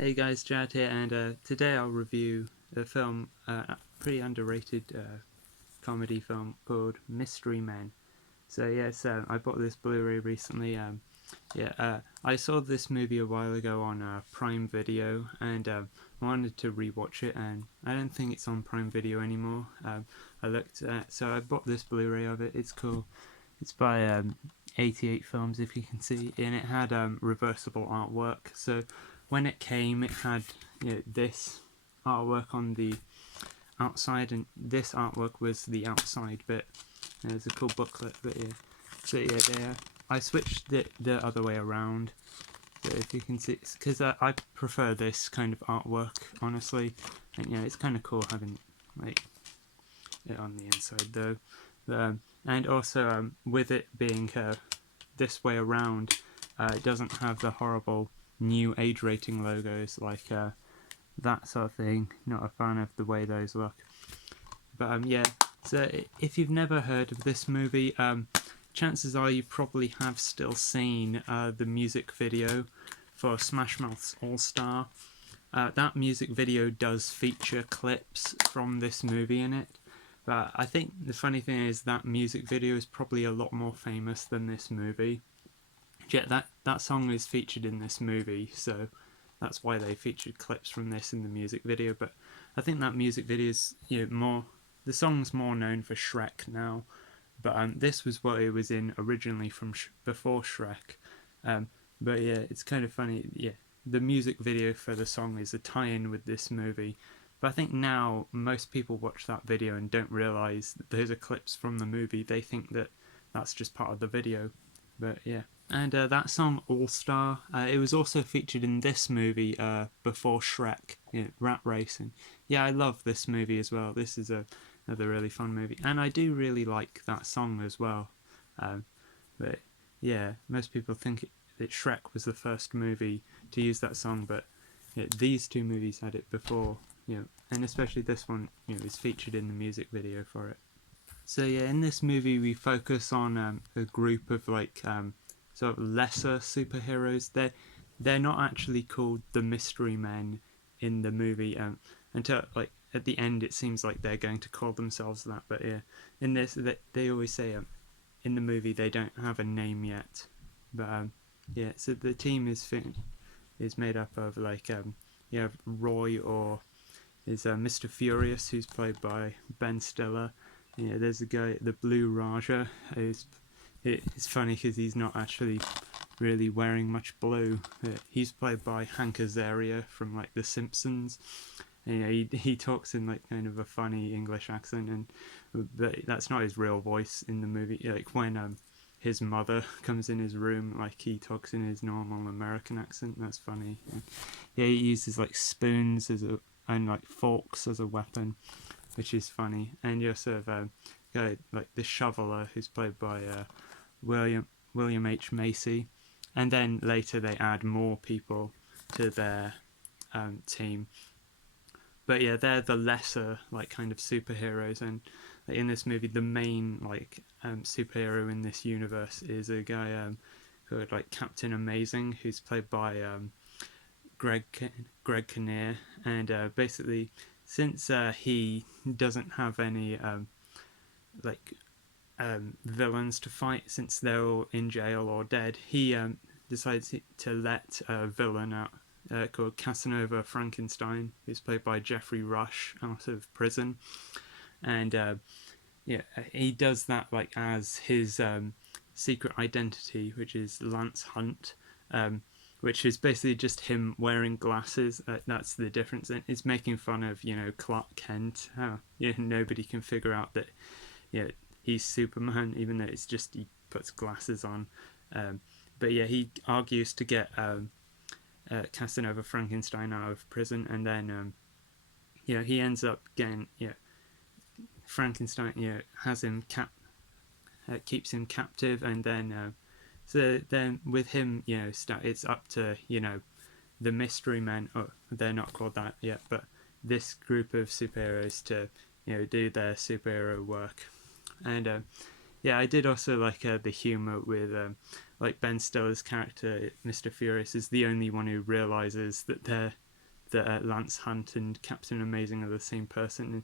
Hey guys, Jad here, and today I'll review a film, a pretty underrated comedy film called Mystery Men. So yes, I bought this Blu-ray recently. I saw this movie a while ago on Prime Video, and wanted to rewatch it, and I don't think it's on Prime Video anymore. So I bought this Blu-ray of it. It's cool. It's by 88 Films, if you can see, and it had reversible artwork. So when it came, it had this artwork on the outside, and this artwork was the outside bit. There's a cool booklet, but yeah. So yeah, there. I switched it the other way around. So if you can see, because I prefer this kind of artwork, honestly. And yeah, it's kind of cool having like it on the inside though. And also with it being this way around, it doesn't have the horrible new age rating logos like that sort of thing. Not a fan of the way those look. But yeah, so if you've never heard of this movie, chances are you probably have still seen the music video for Smash Mouth's All Star. That music video does feature clips from this movie in it. But I think the funny thing is that music video is probably a lot more famous than this movie. Yeah, that song is featured in this movie, so that's why they featured clips from this in the music video. But I think that music video is more. The song's more known for Shrek now, but this was what it was in originally from before Shrek. But yeah, it's kind of funny. Yeah, the music video for the song is a tie-in with this movie. But I think now most people watch that video and don't realise that those are clips from the movie. They think that that's just part of the video. But yeah. And that song All Star, it was also featured in this movie before Shrek, Rat Racing. Yeah, I love this movie as well. This is another really fun movie. And I do really like that song as well. But yeah, most people think that Shrek was the first movie to use that song, but these two movies had it before. And especially this one, is featured in the music video for it. So yeah, in this movie we focus on a group of sort of lesser superheroes. They're not actually called the Mystery Men in the movie. Until at the end, it seems like they're going to call themselves that. But yeah, in this they always say in the movie they don't have a name yet. But yeah, so the team is made up of you have Roy, or is Mr. Furious, who's played by Ben Stiller. There's a guy, the Blue Raja, it's funny because he's not actually really wearing much blue. He's played by Hank Azaria from The Simpsons. And, he talks in kind of a funny English accent, and that's not his real voice in the movie. When his mother comes in his room, he talks in his normal American accent. That's funny. And, yeah, he uses spoons and forks as a weapon, which is funny. And you also have a guy the shoveler, who's played by William H. Macy, and then later they add more people to their team. But yeah, they're the lesser kind of superheroes, and in this movie the main superhero in this universe is a guy called Captain Amazing, who's played by Greg Kinnear, and basically since he doesn't have any villains to fight, since they're all in jail or dead, he decides to let a villain out called Casanova Frankenstein, who's played by Geoffrey Rush, out of prison. And he does that as his secret identity, which is Lance Hunt, which is basically just him wearing glasses. That's the difference. And it's making fun of Clark Kent. How nobody can figure out that he's Superman, even though it's just he puts glasses on. But yeah, he argues to get Casanova Frankenstein out of prison, and then he ends up getting Frankenstein has him keeps him captive, and then so then with him it's up to the Mystery Men. Oh, they're not called that yet, but this group of superheroes to do their superhero work. And I did also like the humor with Ben Stiller's character, Mr. Furious, is the only one who realizes that they're that Lance Hunt and Captain Amazing are the same person. And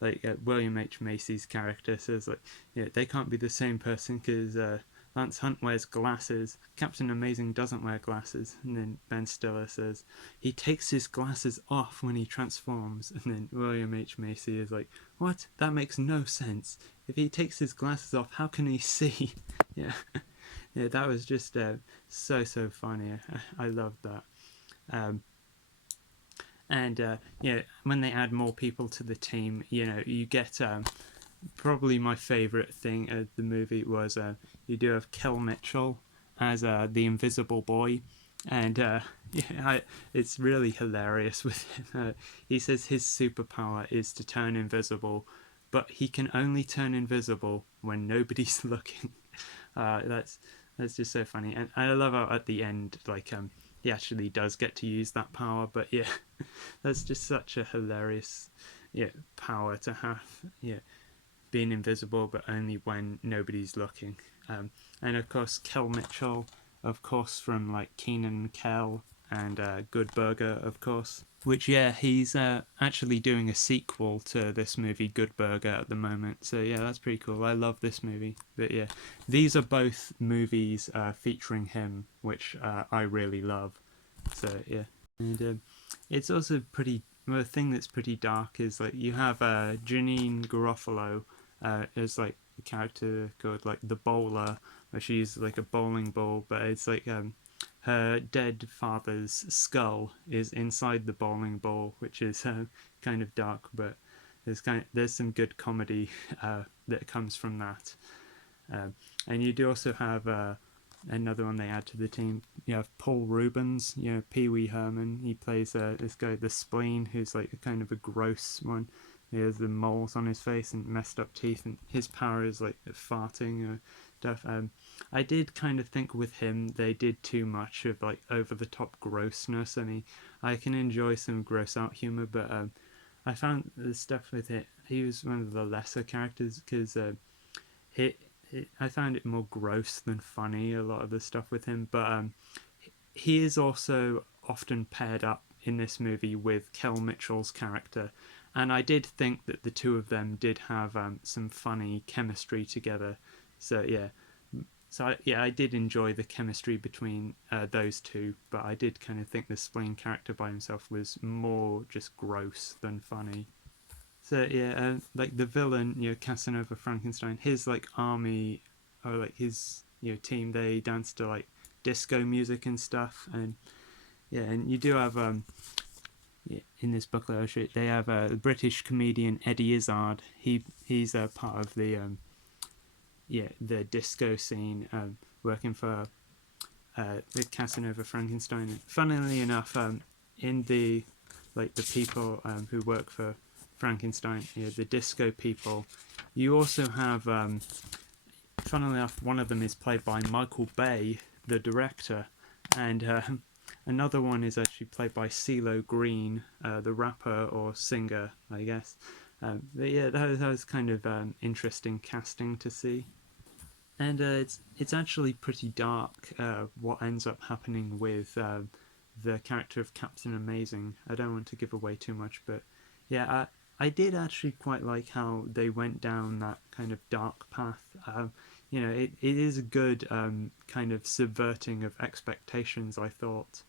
like William H. Macy's character says, like, yeah, they can't be the same person because Lance Hunt wears glasses, Captain Amazing doesn't wear glasses. And then Ben Stiller says he takes his glasses off when he transforms. And then William H. Macy is like, what? That makes no sense. If he takes his glasses off, how can he see? Yeah, yeah, that was just so funny. I loved that. And yeah, when they add more people to the team, you know, you get probably my favourite thing of the movie was you do have Kel Mitchell as the Invisible Boy, and yeah, it's really hilarious with him. He says his superpower is to turn invisible, but he can only turn invisible when nobody's looking. That's just so funny, and I love how at the end, like he actually does get to use that power. But yeah, that's just such a hilarious power to have. Yeah, being invisible but only when nobody's looking. And of course Kel Mitchell, of course, from like Kenan and Kel and Good Burger, of course. Which, yeah, he's actually doing a sequel to this movie, Good Burger, at the moment. So yeah, that's pretty cool. I love this movie. But yeah, these are both movies featuring him, which I really love. So yeah, and it's also pretty. Well, the thing that's pretty dark is like you have Janine Garofalo as like a character called like the bowler, where she's like a bowling ball, but it's like her dead father's skull is inside the bowling ball, which is kind of dark, but there's some good comedy that comes from that. And you do also have another one they add to the team. You have Paul Reubens, you know, Pee Wee Herman. He plays this guy, the Spleen, who's like a kind of a gross one. He has the moles on his face and messed up teeth, and his power is like farting stuff. I did kind of think with him they did too much of like over the top grossness. I mean, I can enjoy some gross out humor, but I found the stuff with it. He was one of the lesser characters because I found it more gross than funny, a lot of the stuff with him. But he is also often paired up in this movie with Kel Mitchell's character, and I did think that the two of them did have some funny chemistry together. So yeah, I did enjoy the chemistry between those two, but I did kind of think the Spleen character by himself was more just gross than funny. So yeah, like the villain, you know, Casanova Frankenstein, his like army or like his team, they dance to like disco music and stuff, and yeah, and you do have yeah, in this booklet I'll show you, they have a British comedian Eddie Izzard. He's a part of the the disco scene, working for the Casanova Frankenstein. And funnily enough, in the people who work for Frankenstein, the disco people, you also have, funnily enough, one of them is played by Michael Bay, the director, and another one is actually played by CeeLo Green, the rapper or singer, I guess. But yeah, that was kind of interesting casting to see. And it's actually pretty dark what ends up happening with the character of Captain Amazing. I don't want to give away too much, but yeah, I did actually quite like how they went down that kind of dark path. It is a good kind of subverting of expectations, I thought.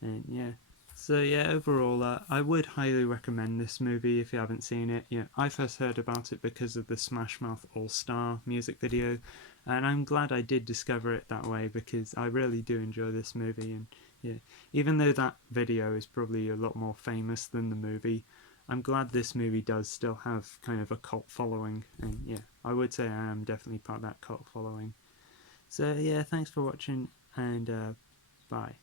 And yeah. So yeah, overall, I would highly recommend this movie if you haven't seen it. Yeah, I first heard about it because of the Smash Mouth All Star music video, and I'm glad I did discover it that way because I really do enjoy this movie. And yeah, even though that video is probably a lot more famous than the movie, I'm glad this movie does still have kind of a cult following. And yeah, I would say I am definitely part of that cult following. So yeah, thanks for watching, and bye.